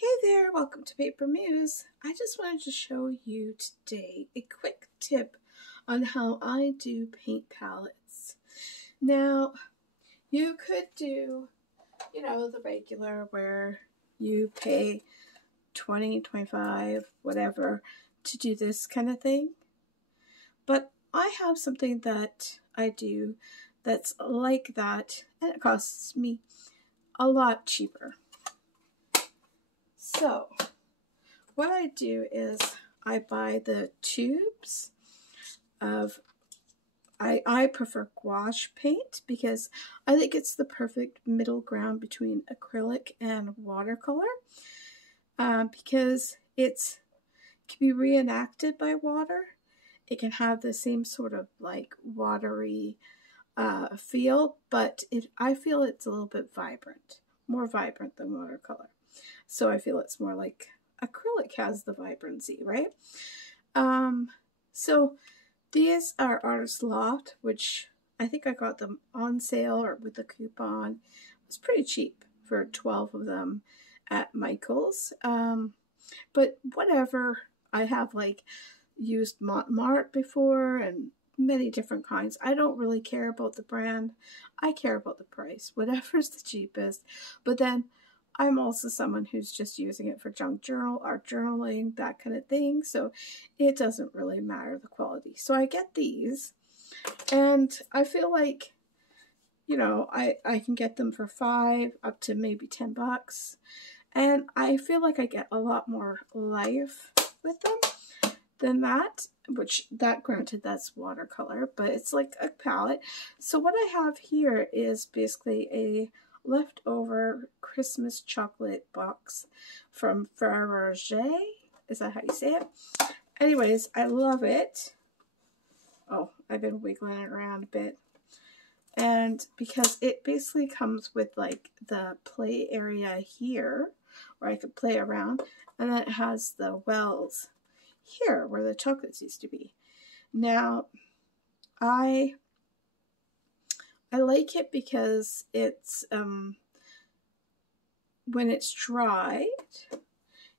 Hey there, welcome to Paper Muse. I just wanted to show you today a quick tip on how I do paint palettes. Now, you could do, the regular where you pay 20, 25, whatever to do this kind of thing. But I have something that I do that's like that, and it costs me a lot cheaper. So, what I do is I buy the tubes of, I prefer gouache paint because I think it's the perfect middle ground between acrylic and watercolor because it can be reenacted by water. It can have the same sort of like watery feel, but I feel it's a little bit vibrant, more vibrant than watercolor. So I feel it's more like acrylic has the vibrancy, right? So these are Artist Loft, which I think I got them on sale or with a coupon. It was pretty cheap for 12 of them at Michael's. But whatever, I have like used Montmartre before and many different kinds. I don't really care about the brand. I care about the price, whatever's the cheapest. But then I'm also someone who's just using it for junk journal, art journaling, that kind of thing. So it doesn't really matter the quality. So I get these and I feel like, I can get them for $5 up to maybe $10. And I feel like I get a lot more life with them than that, which granted that's watercolor, but it's like a palette. So what I have here is basically a leftover Christmas chocolate box from Fabergé. Is that how you say it? Anyways, I love it. Oh, I've been wiggling it around a bit. And because it basically comes with like the play area here where I could play around, and then it has the wells here where the chocolates used to be. Now, I like it because it's, when it's dried,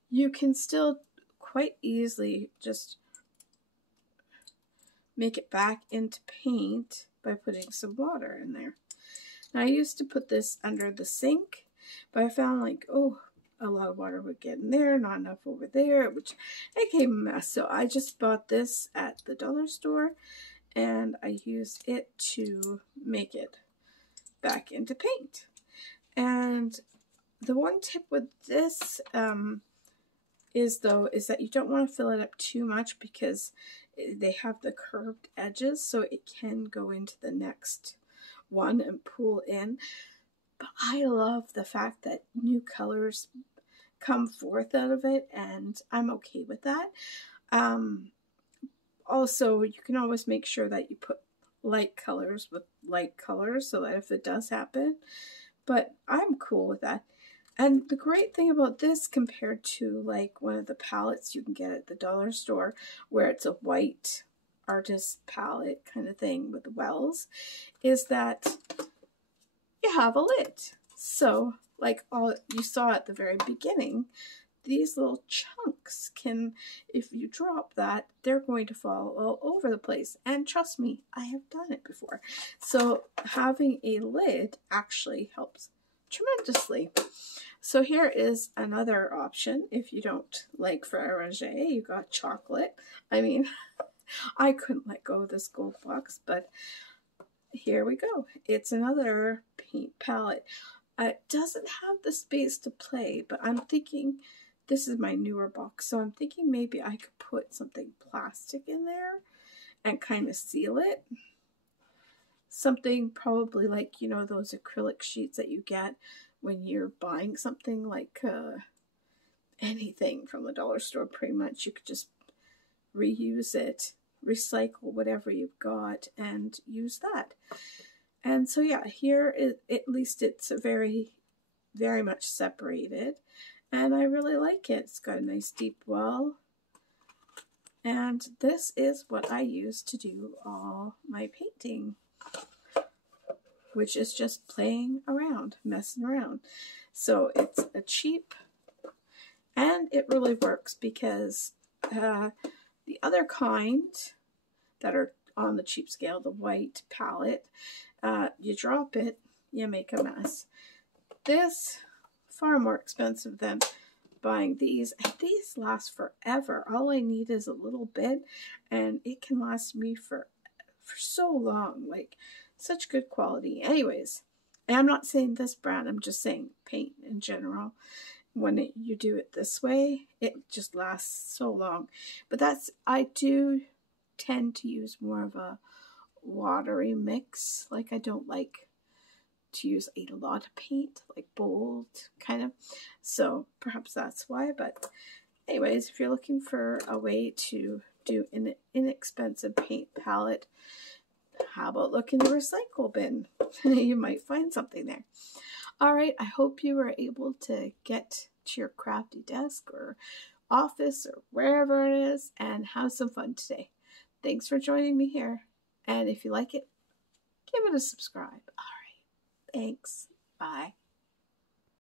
you can still quite easily just make it back into paint by putting some water in there. Now, I used to put this under the sink, but I found like, a lot of water would get in there, not enough over there, which it became a mess. So I just bought this at the dollar store, and I used it to make it back into paint. And the one tip with this is that you don't want to fill it up too much because they have the curved edges, so it can go into the next one and pull in. But I love the fact that new colors come forth out of it, and I'm okay with that. Also, you can always make sure that you put light colors with light colors so that if it does happen, but I'm cool with that. And the great thing about this compared to like one of the palettes you can get at the dollar store where it's a white artist palette kind of thing with wells is that you have a lid. So like all you saw at the very beginning, these little chunks can, if you drop that, they're going to fall all over the place. And trust me, I have done it before. So having a lid actually helps tremendously. So here is another option. If you don't like Fabergé, you got chocolate. I mean, I couldn't let go of this gold box, but here we go. It's another paint palette. It doesn't have the space to play, but I'm thinking, this is my newer box, so I'm thinking maybe I could put something plastic in there and kind of seal it. Something probably like, those acrylic sheets that you get when you're buying something like anything from the dollar store, pretty much. You could just reuse it, recycle whatever you've got, and use that. And so yeah, here at least it's very, very much separated. And I really like it. It's got a nice deep well. And this is what I use to do all my painting, which is just playing around, messing around. So it's a cheap And it really works because the other kind that are on the cheap scale, the white palette, you drop it, you make a mess. This, far more expensive than buying these. These last forever. All I need is a little bit, and it can last me for so long. Like, such good quality. Anyways, and I'm not saying this brand, I'm just saying paint in general. When you do it this way, it just lasts so long. But I do tend to use more of a watery mix. Like, I don't like to use a lot of paint, like bold kind of. So perhaps that's why. But anyways, if you're looking for a way to do an inexpensive paint palette, how about look in the recycle bin? You might find something there. All right, I hope you were able to get to your crafty desk or office or wherever it is and have some fun today. Thanks for joining me here. And if you like it, give it a subscribe. All right, thanks. Bye.